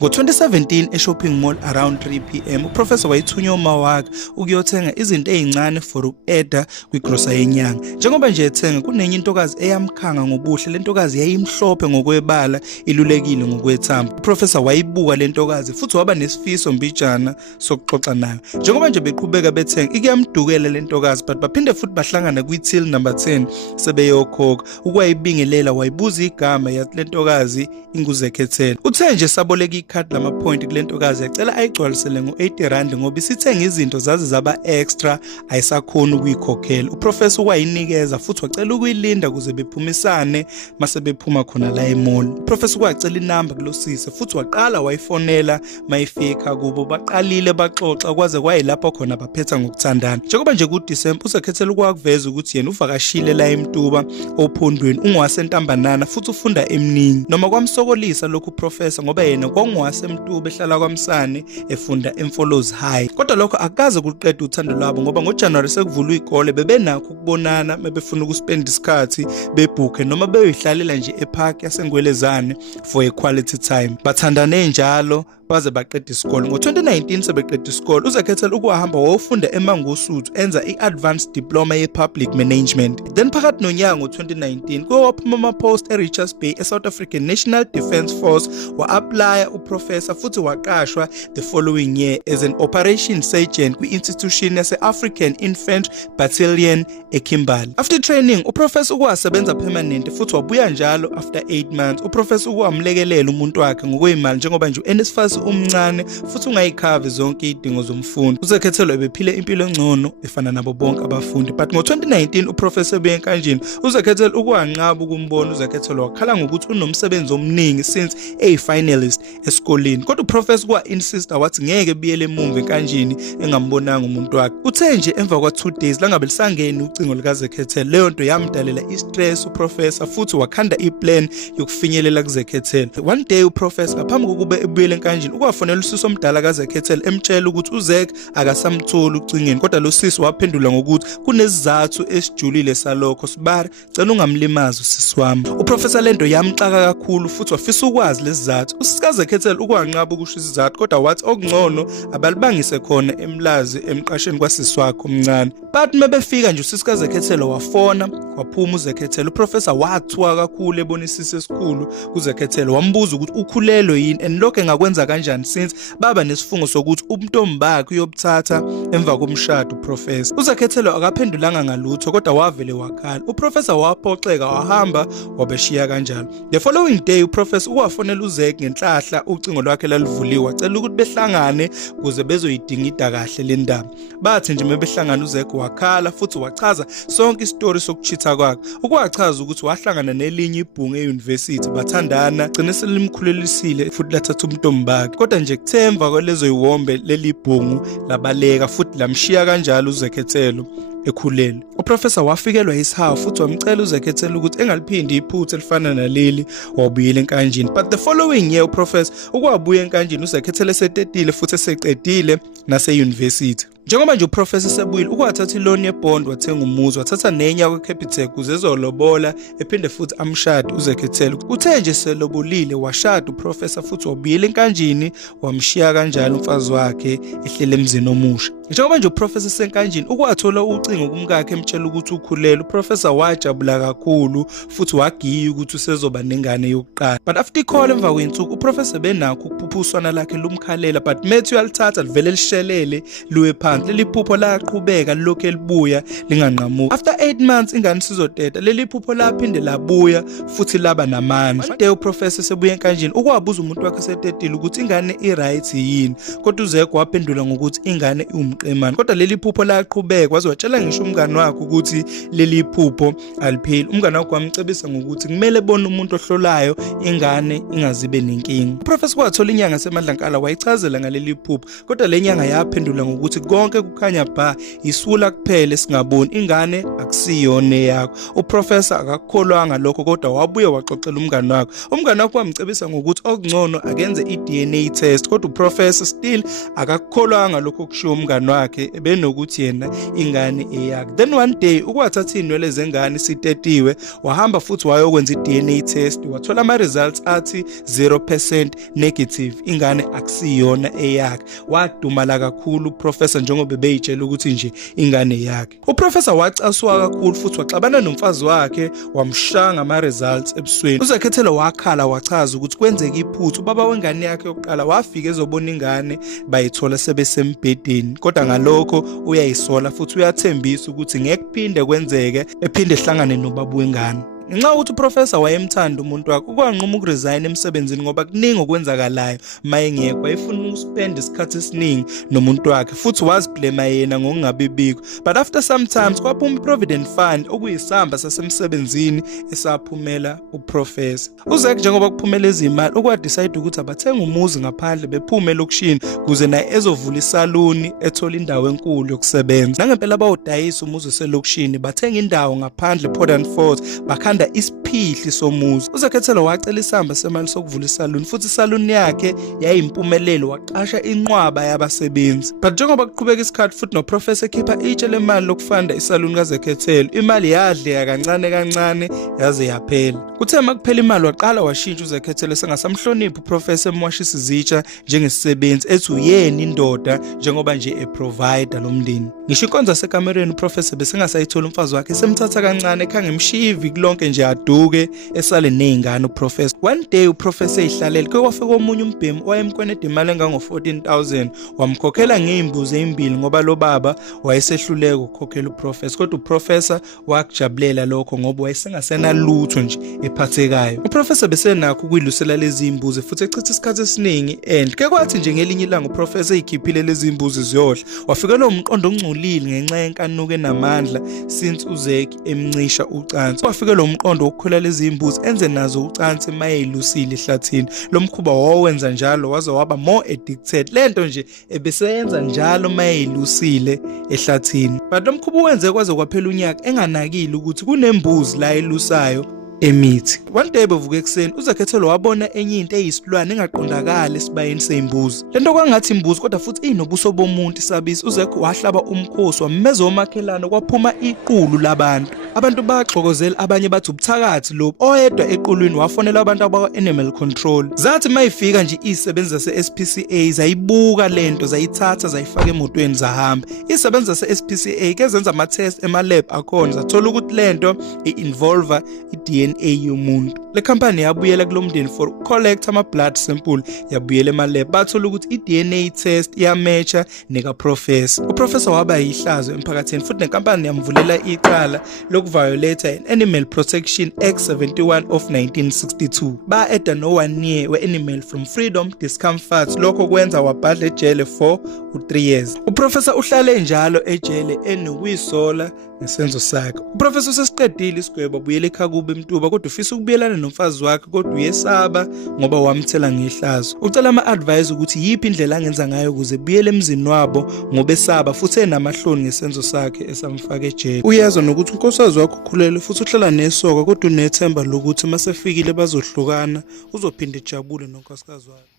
Ngo-2017 e-shopping mall around 3 p.m. uprofessor wayethunywa uma wakhe ukuyothenga izinto ezincane for uku-eda kwigrosa yenyanga. Njengoba nje ethenga kunenye intokazi eyamkhanga ngobuhle, le ntokazi yayimhlophe ngokwebala, ilulekile ngokwethamba. Uprofessor wayibuka le ntokazi futhi waba nesifiso mbijana sokuxoxa nayo. Njengoba nje beqhubeka bethenga, ikuyamdukela le ntokazi but baphinde futhi bahlangana kwi-till number 10 sebeyokhokha. Ukwayibingelela wayibuza igama yathi le ntokazi inguZekhethelo. Uthe nje saboleka ikhadi lama-point kule ntokazi yacela ayigcwalisele ngo-R80 ngoba isithenga izinto zaze zaba extra ayisakhoni ukuyikhokhela. Uprofessor wayinikeza futhi wacela ukuyilinda ukuze bephumisane mase bephuma khona la emall. Uprofessor wacela inamba kulosisi futhi waqala wayifonela mayifika kubo. Baqalile baxoxa kwaze kwayilapho khona baphetha ngokuthandana. Njengoba nje kuDisemba uZekhethelo kwakuveza ukuthi yena uvakashile la eMtuba ophondweni, ungwasentambanana futhi ufunda emningi. Noma kwamsokolisa lokhu uprofessor ngoba yena ngwasemtuba ehlala kwaMsane efunda eMfolozi High. Kodwa lokho akaze kuqeda uthando lwabo ngoba ngoJanuary sekuvulwa izikole bebenakho ukubonana mebefuna ukuspend isikhathi bebhuke noma beyoyihlalela nje epark yaseNgwelezane for a quality time. Bathandane njalo baze baqeda isikole. Ngo-2019 sebeqeda isikole uZekhethelo ukuhamba wayofunda eMangosuthu enza i-advanced diploma ye-public management. Then phakathi nonyaka ngo-2019 kwaphuma ama-post eRichards Bay eSouth African National Defence Force wa-applya uprofessor futhi waqashwa the following year as an operation sergeant kwi-institution yase-African Infantry Battalion eKimberley. After training uprofessor ukwasebenza permanent futhi wabuya njalo after 8 months. Uprofessor ukwamlekelela umuntu wakhe ngokwemali njengoba nje uNSFAS umncane futhi ungayikhave zonke izidingo zomfundi. uZekhethelo ebephile impilo engcono efana nabo bonke abafundi. But ngo-2019 uprofessor beyenkanjini uZekhethelo ukwanqaba ukumbona. uZekhethelo wakhala ngokuthi unomsebenzi omningi since finalist esikoleni. Kodwa uprofessor kwa-insista wathi ngeke biyele emumva enkanjini engambonanga umuntu wakhe. Uthe nje emva kwa-2 days langabe lisangeni ucingo likaZekhethelo. Leyo nto yamdalela i-stress uprofessor futhi wakhanda i-plan yokufinyelela kuZekhethelo. One day uprofessor ngaphambi kokuba ebuyele enkanjini ukwafonela usisi omdala kaZekhethelo emtshela ukuthi uZek akasamtholi ucingeni. Kodwa lo sisi waphendula ngokuthi kunesizathu esijulile salokho. Sibari cela ungamlimazi usisi wami. Uprofessor lento yamxaka kakhulu futhi wafisa ukwazi lesizathu. Usisi kaZekhethelo ukwanqaba ukusho isizathu kodwa wathi okungcono abalibangise khona emlazi emqasheni kwasisi wakhe omncane. But mebefika nje usisi kaZekhethelo wafona waphuma uZekhethelo. Uprofessor wathuka kakhulu ebonisisa esikhulu kuZekhethelo wambuza ukuthi ukhulelwe yini and lokho engakwenza kanjani since baba nesifungo sokuthi umntombi bakhe uyobuthatha emva komshado uprofessor. uZekhethelo akaphendulanga ngalutho kodwa wavele wakhala. Uprofessor waphoxeka wahamba wabeshiya kanjalo. The following day uprofessor uwafonela uZek ngenhlahla ucingo lwakhe lalivuliwe wacela ukuthi behlangane ukuze bezoyidingida kahle le ndaba. Bathi nje mebehlangana uZek wakhala futhi wachaza sonke istory sokuchitha kwakhe. Ukwachaza ukuthi wahlangana nelinye ibhungu euniversity bathandana gcine selimkhulelisile futhi lathatha umntombi bakhe. Kodwa nje kuthemva kwalezo yiwombe leli bhungu labaleka futhi lamshiya kanjalo uZekhethelo ekhulelwe. Uprofessor wafikelwa yisihawu futhi wamcela uZekhethelo ukuthi engaliphindi iphutha elifana naleli wabuyela enkanjini. But the following year uprofessor ukwabuya enkanjini uZekhethelo esetetile futhi eseqedile nase-university. Njengoba nje uprofessor sebuyile ukwathatha iloan yebond wathenga umuzi wathatha nenya kweCapitec ukuze ezolobola ephinde futhi amshade uZekhethelo. Uthe nje selobolile washada uprofessor futhi wabuyela enkanjini wamshiya kanjalo umfazi wakhe ehlele emzini omusha. Njengoba nje uprofessor senkanjini ukwathola ucingo kumkakhe emtshela ukuthi ukhulelwe. Uprofessor wajabula kakhulu futhi wagiya ukuthi usezoba nengane yokuqala. But after icall emva kwensuku uprofessor benakho ukuphuphuswana lakhe lumkhalela but Matthew alithatha livele lishelele luwe phansi. Leli phupho laqhubeka lokho elibuya linganqamuki. After 8 months ingane sizoteta leli phupho laphinde labuya futhi laba namandla. One day uprofessor sebuye enkanjini ukwabuza umuntu wakhe setetile ukuthi ingane i-right yini. Kodwa uZek waphendula ngokuthi ingane iwumqemane. Kodwa leli phupho laqhubeka waze watshela ngisho umngane wakhe ukuthi leli phupho alipheli. Umngane wakhe wamcebisa ngokuthi kumele bone umuntu ohlolayo ingane ingazibe nenkinga. Uprofessor wathola inyanga seMadlankala wayichazela ngaleli phupho. Kodwa le nyanga yaphendula ngokuthi konke kukhanya bha, isula kuphela esingaboni, ingane akusiyona yakho. Uprofessor akakholwanga lokho kodwa wabuye waxoxela umngane wakhe. Umngane wakhe wamcebisa ngokuthi okungcono akenze i-DNA test, kodwa uprofessor still akakholwanga lokho kushiwo umngane wakhe, ebenokuthi yena ingane eyakhe. Then one day ukwathatha inwele zengane sitetiwe, wahamba futhi wayokwenza i-DNA test, wathola ama-results athi 0% negative, ingane akusiyona eyakhe. Wadumala kakhulu uprofessor njengoba beyitshela ukuthi nje ingane yakhe. Uprofessor wacaswa kakhulu futhi waxabana nomfazi wakhe, wamshaya ngama-results ebusweni. UZekhethelo wakhala wachaza ukuthi kwenzeka iphutha. Ubaba wengane yakhe yokuqala wafika ezobona ingane, bayithola sebesembhedeni, kodwa ngalokho uyayisola futhi uyathembisa ukuthi ngeke kuphinde kwenzeke ephinde ehlangane nobaba wengane. Ngenxa yokuthi uprofessor wayemthanda umuntu wakhe, ukwanquma ukuresign emsebenzini ngoba kuningi okwenzakalayo mayengekho. Wayefuna ukuspend isikhathi esiningi nomuntu wakhe futhi waziblema yena ngokungabibikho. But after some times kwaphuma iProvident Fund, okuyisamba sasemsebenzini esaphumela uprofessor. uZek njengoba kuphumela izimali, ukwadecide ukuthi abathenga umuzi ngaphandle bephume elokushini kuze naye ezovula isaluni ethola indawo enkulu yokusebenza. Nangempela bawudayisa umuzi eselokushini, bathenga indawo ngaphandle Port and Fort, bakhanda isiphihli somuzi. uZekhethelo wacela isamba semali sokuvula isaluni futhi isaluni yakhe yayimpumelelo, waqasha inqwaba yabasebenzi. But njengoba kuqhubeka isikhathi futhi noprofessor ekhipha itshe lemali lokufanda isaluni kaZekhethelo, imali yadleka kancane kancane yaze yaphela. Kuthe makuphela imali waqala washintsha uZekhethelo sengasamhloniphi uprofessor emwashisa izitsha njengesisebenzi, ethi uyena indoda njengoba nje eprovider lomndeni. Ngisho inkonzo yasekamereni uprofessor besengasayithola umfazi wakhe, semthatha kancane ekhange emshivi kulonke nje aduke esale nezingane uprofessor. One day uprofessor ehlalele kwafika omunye umbhemu owayemkweneda imali engango-14,000, wamkhokhela ngezimbuzi ezimbili ngoba lo baba wayesehluleka ukukhokhela uprofessor, kodwa uprofessor wakujabulela lokho ngoba wayesengasenalutho nje ephathekayo. Uprofessor besenakho ukuyilusela lezi imbuzi futhi echitha isikhathi esiningi and ke kwathi nje ngelinye ilanga uprofessor eyikhiphile lezi imbuzi ziyodla, wafikelwa umqondo ongcolile ngenxa yenkanuko enamandla since uZek emncisha ucansi. Wafikelwa umqondo wokukhwela lezi imbuzi enze nazo ucansi mayeyilusile ehlathini. Lo mkhuba wawenza njalo waze waba more addicted, lento nje ebeseyenza njalo mayeyilusile ehlathini. But lo mkhuba wenze kwaze kwaphela unyaka enganakile ukuthi kunembuzi la elusayo emithi. One day bevuka ekseni, uZekhethelo wabona enye into eyisilwane engaqondakala esibayeni sezimbuzi. Lento kwangathi imbuzi kodwa futhi inobuso bomuntu isabisi. uZek wahlaba umkhosi, wameza omakhelane, kwaphuma iqulu labantu. Abantu baxokozela, abanye bathi ubuthakathi lobu. Oyedwa equlwini wafonela abantu abakwa-animal control. Zathi mayifika nje izisebenzi zase-SPCA zayibuka lento, zayithatha zayifaka emotweni zahamba. Izisebenzi zase-SPCA ke zenza ama-test ema-lab akhona, zathola ukuthi lento i-involve i-DNA yomuntu. Le company yabuyela kulomndeni for collect ama-blood sample, yabuyela ema-lab, bathola ukuthi i-DNA test yamatcha neka-professor. uprofessor waba yihlazo emphakathini futhi nenkampani yamvulela icala lokuviolate an-Animal Protection Act 71 of 1962. Ba-eda no-1 year we-animal from freedom discomfort, lokho kwenza wabhadla ejele for 3 years. Uprofessor uhlale njalo ejele enokuyisola ngesenzo sakhe. Uprofessor usesiqedile isigwebo, abuyela ekhaya kuba eMtuba, kodwa ufisa ukubuyelana nomfazi wakhe kodwa uyesaba ngoba wamthela ngehlazo. Ucela ama-advise ukuthi yiphi indlela angenza ngayo ukuze buyele emzini wabo ngoba esaba futhi enamahloni ngesenzo sakhe esamfaka ejele. Uyezwa nokuthi unkosikazi wakhe ukhulelwe futhi uhlala nesoka, kodwa unethemba lokuthi masefikile bazohlukana uzophinda ejabule nonkosikazi wakhe.